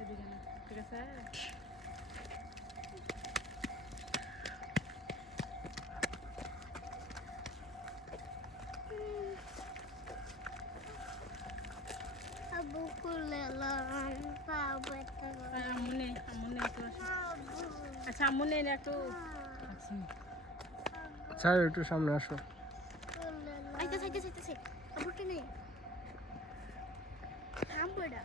এদিকে ঠিক আছে আচ্ছা আম্মু নেই একটু আচ্ছা একটু সামনে আসো। আইতে আইতে আইতে আবুটা নেই থাম বড়া